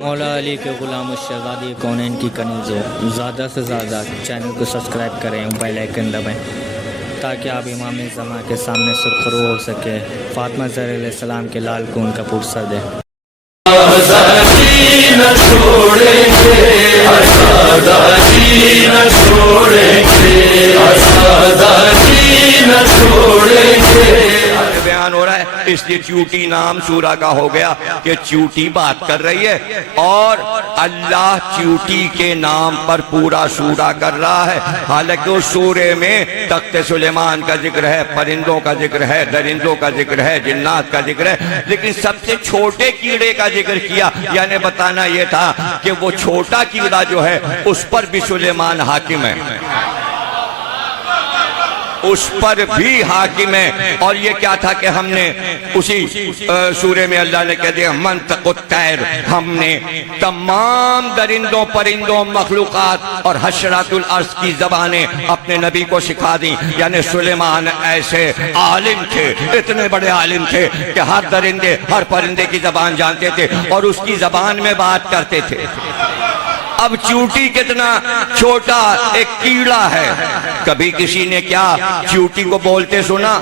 मौला अली के ग़ुलाम शहज़ादी कौनैन की कनीज़ हो। ज़्यादा से ज़्यादा चैनल को सब्सक्राइब करें, बेल आइकन दबाएं ताकि आप इमाम ज़मा के सामने सुरखरू हो सके। फ़ातिमा ज़हरा अलैहिस्सलाम के लाल को उनका पुरस्कार दें। बयान हो रहा है, इसलिए च्यूटी नाम सूरा का हो गया कि च्यूटी बात कर रही है और अल्लाह च्यूटी के नाम पर पूरा सूरा कर रहा है। हालांकि उस सूरे में तख्ते सुलेमान का जिक्र है, परिंदों का जिक्र है, दरिंदों का जिक्र है, जिन्नात का जिक्र है, लेकिन सबसे छोटे कीड़े का जिक्र किया। यानी बताना यह था कि वो छोटा कीड़ा जो है उस पर भी सुलेमान हाकिम है, उस पर भी हाकिम है। और ये क्या था कि हमने उसी सूरे में अल्लाह ने कह दिया मंतक़ुत्तैर, हमने तमाम दरिंदों परिंदों मखलूक़ात और हशरातुल अर्ज़ की ज़बानें अपने नबी को सिखा दी। यानी सुलेमान ऐसे आलिम थे, इतने बड़े आलिम थे कि हर दरिंदे हर परिंदे की ज़बान जानते थे और उसकी ज़बान में बात करते थे। अब चूटी कितना छोटा एक कीड़ा है, कभी किसी ने क्या चूटी को बोलते सुना?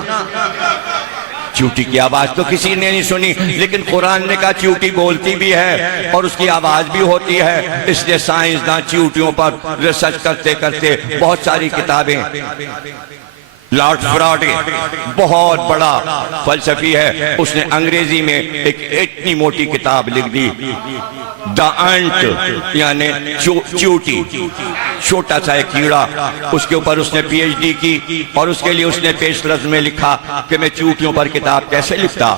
चूटी की आवाज तो किसी ने नहीं सुनी, लेकिन कुरान ने कहा चूटी बोलती भी है और उसकी आवाज भी होती है। इसलिए साइंसदान चूटियों पर रिसर्च करते करते बहुत सारी किताबें, लॉर्ड फ्राडे बहुत बड़ा फलसफी है, उसने अंग्रेजी में एक इतनी मोटी किताब लिख दी, द अंट यानी चूटी, छोटा सा एक कीड़ा। उसके ऊपर उसने पीएचडी की और उसके लिए उसने पेश लफ्ज में लिखा कि मैं चूटियों पर किताब कैसे लिखता।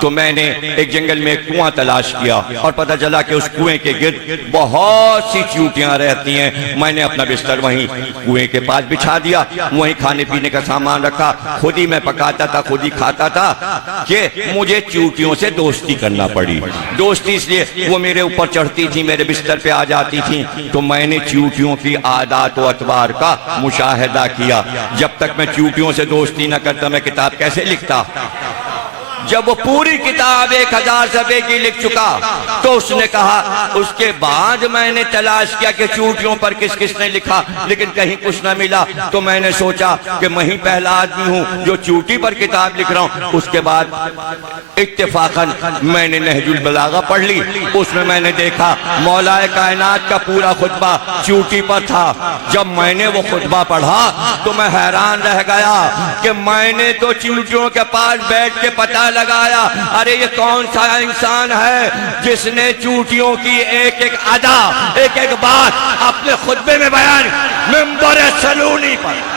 तो मैंने एक जंगल में कुआं तलाश किया और पता चला कि उस कुएं के गिर्द बहुत सी चूटियां रहती हैं। मैंने अपना बिस्तर वहीं कुएं के पास बिछा दिया, वहीं खाने पीने का सामान रखा, खुद ही मैं पकाता था, खुद ही खाता था कि मुझे चूटियों से दोस्ती करना पड़ी। दोस्ती इसलिए वो मेरे ऊपर चढ़ती थी, मेरे बिस्तर पे आ जाती थी, तो मैंने चूटियों की आदात व अतवार का मुशाहिदा किया। जब तक मैं चूटियों से दोस्ती न करता मैं किताब कैसे लिखता? जब वो पूरी किताब 1000 सफ़े की लिख चुका तो उसने कहा, उसके बाद मैंने तलाश किया कि चूटियों पर किस किसने लिखा, लेकिन कहीं कुछ ना मिला। तो मैंने सोचा कि मैं ही पहला आदमी हूं जो चूटी पर किताब लिख रहा हूं। उसके बाद इत्तेफाकन मैंने नहजुल बलागा पढ़ ली, उसमें मैंने देखा मौलाए कायनात का पूरा खुतबा चूटी पर था। जब मैंने वो खुतबा पढ़ा तो मैं हैरान रह गया कि मैंने तो चूटियों के पास बैठ के पता लगाया, अरे ये कौन सा इंसान है जिसने चूटियों की एक एक अदा एक एक बात अपने खुतबे में बयान मिंबर सलूनी पर।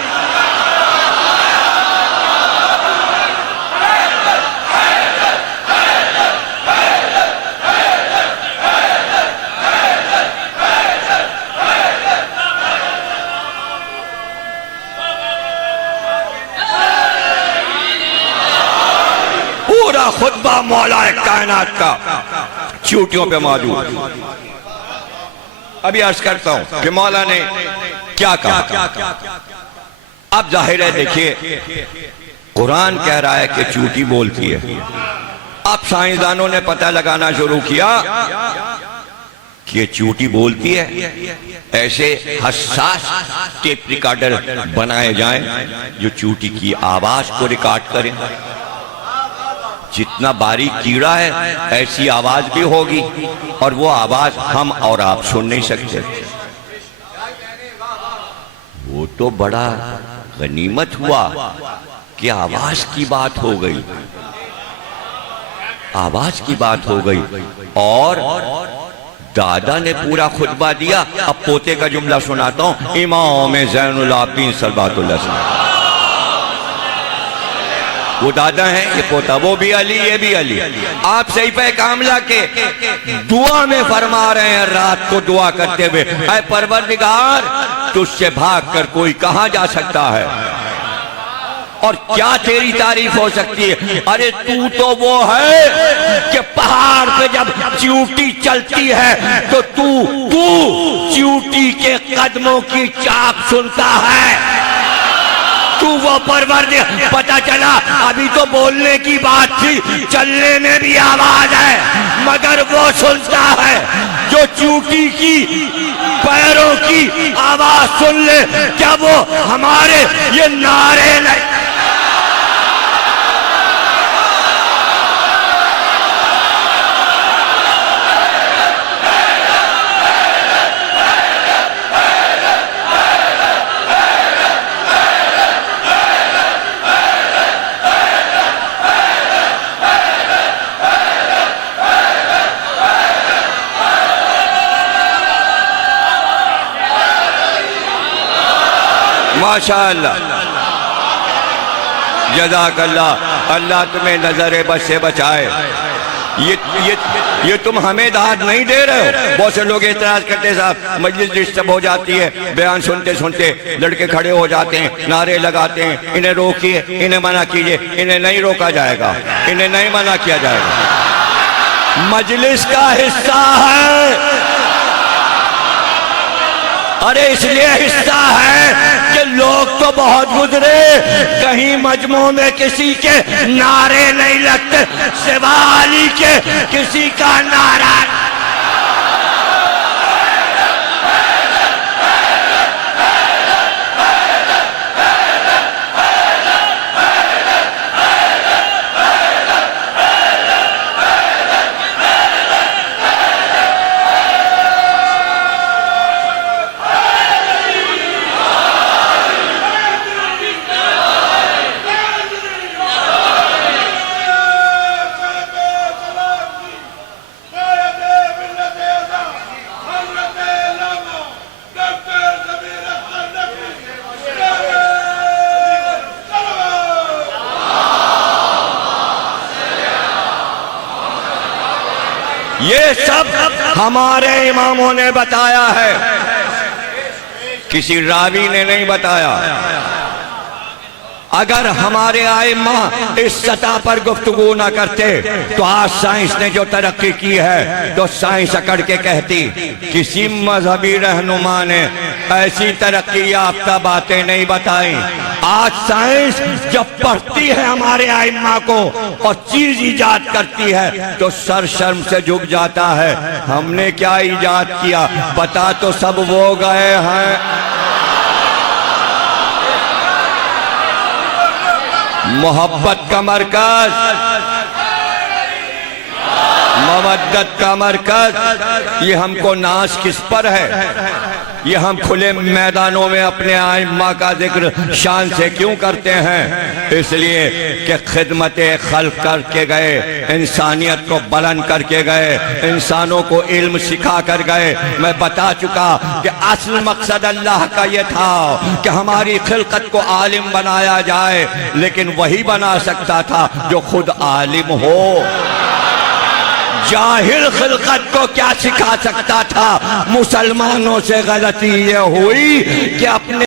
पूरा खुतबा मौला कायनात का चूटियों पे मौजूद। अभी अर्ज करता हूं कि मौला ने क्या कहा। अब जाहिर है, देखिए कुरान कह रहा है कि चूटी बोलती है। अब साइंसदानों ने पता लगाना शुरू किया कि ये चूटी बोलती है। ऐसे हसास टेप रिकॉर्डर बनाए जाएं जो चूटी की आवाज को रिकॉर्ड करें। जितना बारीक कीड़ा है ऐसी आवाज भी होगी और वो आवाज हम और आप सुन नहीं सकते। वो तो बड़ा गनीमत हुआ कि आवाज की बात हो गई, आवाज की बात हो गई। और दादा ने पूरा खुतबा दिया। अब पोते का जुमला सुनाता हूं, इमाम ज़ैनुल आबिदीन सल्लल्लाहु अलैहि वसल्लम। वो दादा है, ये पोता, वो भी अली, ये भी अली। आप सहीफ़े कामला के दुआ में फरमा रहे हैं, रात को दुआ करते हुए, ऐ परवरदिगार तुझसे भाग कर कोई कहां जा सकता है और क्या तेरी तारीफ हो सकती है। अरे तू तो वो है कि पहाड़ पे जब चींटी चलती है तो तू चींटी के कदमों की चाप सुनता है। तू वो परवरदिगार, पता चला अभी तो बोलने की बात थी, चलने में भी आवाज है, मगर वो सुनता है जो उनकी पैरों की आवाज सुन ले, क्या वो हमारे ये नारे नहीं? माशाअल्लाह, जज़ाकल्लाह। अल्लाह तुम्हें नजर बद से बचाए। ये तुम हमें दाद नहीं दे रहे हो। बहुत से लोग एतराज करते, साहब मजलिस डिस्टर्ब हो जाती है, बयान सुनते सुनते लड़के खड़े हो जाते हैं, नारे लगाते हैं, इन्हें रोकिए, इन्हें मना कीजिए। इन्हें नहीं रोका जाएगा, इन्हें नहीं मना किया जाएगा। मजलिस का हिस्सा है। अरे इसलिए हिस्सा है कि लोग तो बहुत गुजरे, कहीं मजमू में किसी के नारे नहीं लगते सिवा अली के किसी का नारा। ये सब हमारे इमामों ने बताया है, किसी रावी ने नहीं बताया। अगर हमारे आइम्मा इस सतह पर गुफ्तगू ना करते तो आज साइंस ने जो तरक्की की है तो साइंस अकड़ के कहती किसी मजहबी रहनुमा ने ऐसी तरक्की याफ्ता बातें नहीं बताई। आज साइंस जब पढ़ती है हमारे आइम्मा को और चीज ईजाद करती है तो सर शर्म से झुक जाता है। हमने क्या ईजाद किया, बता तो सब वो गए हैं। मोहब्बत का मरकज, मवद्दत का मरकज, ये हमको नाज किस पर है? ये हम खुले मैदानों में अपने आइम्मा का जिक्र शान से क्यों करते हैं? इसलिए कि खिदमत खल्क करके गए, इंसानियत को बुलंद करके गए, इंसानों को इल्म सिखा कर गए। मैं बता चुका कि असल मकसद अल्लाह का ये था कि हमारी खिलकत को आलिम बनाया जाए, लेकिन वही बना सकता था जो खुद आलिम हो। जाहिल खिलकत को क्या सिखा सकता था? मुसलमानों से गलती ये हुई कि अपने